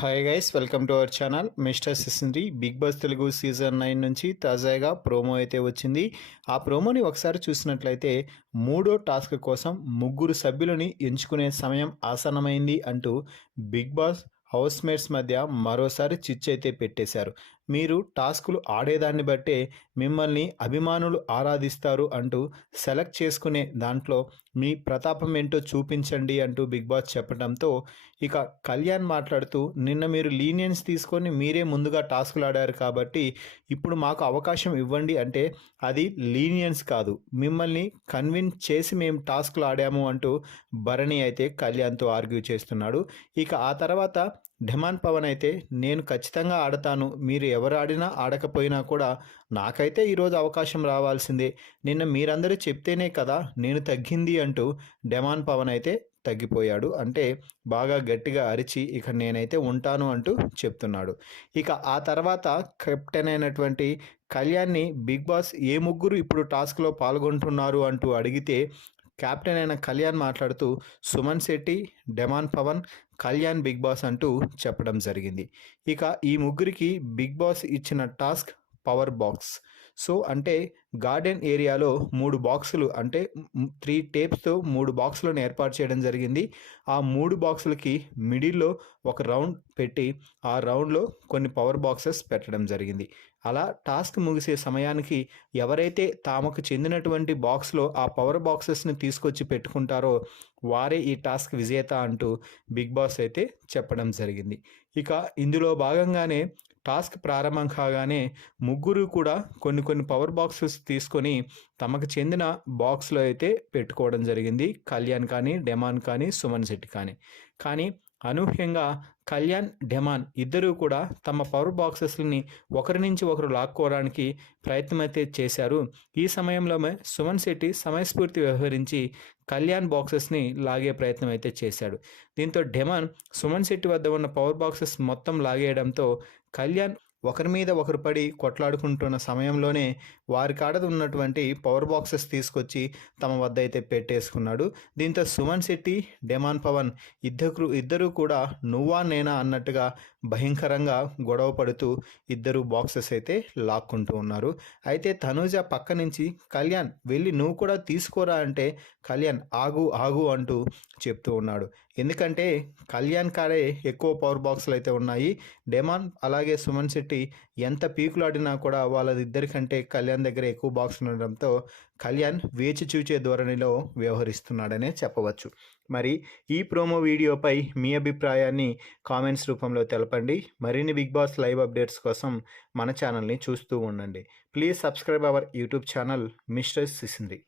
Hi guys, welcome to our channel mister Sisindri. Bigg Boss Telugu season 9 నుంచి తాజాగా promo అయితే వచ్చింది. ఆ ప్రోమోని ఒకసారి చూసినట్లయితే మూడో టాస్క్ కోసం ముగ్గురు సభ్యులని ఎంచుకునే సమయం ఆసన్నమైంది అంటూ బిగ్ బాస్ హౌస్మేట్స్ మధ్య మరోసారి చిచ్చైతే పెట్టేశారు. మీరు టాస్కులు ఆడేదాన్ని బట్టే మిమ్మల్ని అభిమానులు ఆరాధిస్తారు అంటూ సెలెక్ట్ చేసుకునే దాంట్లో మీ ప్రతాపం ఏంటో చూపించండి అంటూ బిగ్ బాస్ చెప్పడంతో ఇక కళ్యాణ్ మాట్లాడుతూ, నిన్న మీరు లీనియన్స్ తీసుకొని మీరే ముందుగా టాస్కులు ఆడారు కాబట్టి ఇప్పుడు మాకు అవకాశం ఇవ్వండి అంటే అది లీనియన్స్ కాదు, మిమ్మల్ని కన్విన్స్ చేసి మేము టాస్కులు ఆడాము అంటూ భరణి అయితే కళ్యాణ్తో ఆర్గ్యూ చేస్తున్నాడు. ఇక ఆ తర్వాత ఢమాన్ పవన్ అయితే, నేను ఖచ్చితంగా ఆడతాను, మీరు ఎవరు ఆడినా ఆడకపోయినా కూడా నాకైతే ఈరోజు అవకాశం రావాల్సిందే, నిన్న మీరందరూ చెప్తేనే కదా నేను తగ్గింది అంటూ ఢమాన్ పవన్ అయితే తగ్గిపోయాడు. అంటే బాగా గట్టిగా అరిచి ఇక నేనైతే ఉంటాను అంటూ చెప్తున్నాడు. ఇక ఆ తర్వాత కెప్టెన్ అయినటువంటి కళ్యాణ్ని బిగ్ బాస్ ఏ ముగ్గురు ఇప్పుడు టాస్క్లో పాల్గొంటున్నారు అంటూ అడిగితే కెప్టెన్ అయిన కళ్యాణ్ మాట్లాడుతూ సుమన్ శెట్టి, ఢమాన్ పవన్, కళ్యాణ్ బిగ్ బాస్ అంటూ చెప్పడం జరిగింది. ఇక ఈ ముగ్గురికి బిగ్ బాస్ ఇచ్చిన టాస్క్ పవర్ బాక్స్. సో అంటే గార్డెన్ ఏరియాలో 3 బాక్సులు అంటే 3 టేప్స్తో 3 బాక్సులను ఏర్పాటు చేయడం జరిగింది. ఆ 3 బాక్సులకి మిడిల్లో ఒక రౌండ్ పెట్టి ఆ రౌండ్లో కొన్ని పవర్ బాక్సెస్ పెట్టడం జరిగింది. అలా టాస్క్ ముగిసే సమయానికి ఎవరైతే తమకు చెందినటువంటి బాక్స్లో ఆ పవర్ బాక్సెస్ని తీసుకొచ్చి పెట్టుకుంటారో వారే ఈ టాస్క్ విజేత అంటూ బిగ్ బాస్ అయితే చెప్పడం జరిగింది. ఇక ఇందులో భాగంగానే టాస్క్ ప్రారంభం కాగానే ముగ్గురు కూడా కొన్ని పవర్ బాక్సెస్ తీసుకొని తమకు చెందిన బాక్స్లో అయితే పెట్టుకోవడం జరిగింది. కళ్యాణ్ కానీ, ఢమాన్ కానీ, సుమన్ శెట్టి కానీ అనూహ్యంగా కళ్యాణ్, ఢమాన్ ఇద్దరూ కూడా తమ పవర్ బాక్సెస్ని ఒకరి నుంచి ఒకరు లాక్కోవడానికి ప్రయత్నం అయితే చేశారు. ఈ సమయంలోనే సుమన్ శెట్టి సమయస్ఫూర్తి వ్యవహరించి కళ్యాణ్ బాక్సెస్ని లాగే ప్రయత్నం అయితే చేశాడు. దీంతో ఢమాన్ సుమన్ శెట్టి వద్ద ఉన్న పవర్ బాక్సెస్ మొత్తం లాగేయడంతో కళ్యాణ్ ఒకరి మీద ఒకరు పడి కొట్లాడుకుంటున్న సమయంలోనే వారి కాడ ఉన్నటువంటి పవర్ బాక్సెస్ తీసుకొచ్చి తమ వద్ద అయితే పెట్టేసుకున్నాడు. దీంతో సుమన్ శెట్టి, ఢమాన్ పవన్ ఇద్దరు కూడా నువ్వా నేనా అన్నట్టుగా భయంకరంగా గొడవ పడుతూ ఇద్దరు బాక్సెస్ అయితే లాక్కుంటూ ఉన్నారు. అయితే తనూజ పక్క నుంచి కళ్యాణ్ వెళ్ళి నువ్వు కూడా తీసుకోరా అంటే కళ్యాణ్ ఆగు ఆగు అంటూ చెప్తూ ఉన్నాడు. ఎందుకంటే కళ్యాణ్ కాడే ఎక్కువ పవర్ బాక్సులు అయితే ఉన్నాయి. ఢమాన్ అలాగే సుమన్ శెట్టి ఎంత పీకులాడినా కూడా వాళ్ళిద్దరికంటే కళ్యాణ్ దగ్గర ఎక్కువ బాక్స్ ఉండడంతో కళ్యాణ్ వేచి చూచే ధోరణిలో వ్యవహరిస్తున్నాడనే చెప్పవచ్చు. మరి ఈ ప్రోమో వీడియోపై మీ అభిప్రాయాన్ని కామెంట్స్ రూపంలో తెలపండి. మరిన్ని బిగ్ బాస్ లైవ్ అప్డేట్స్ కోసం మన ఛానల్ని చూస్తూ ఉండండి. Please subscribe our YouTube channel mister సిసింద్రి.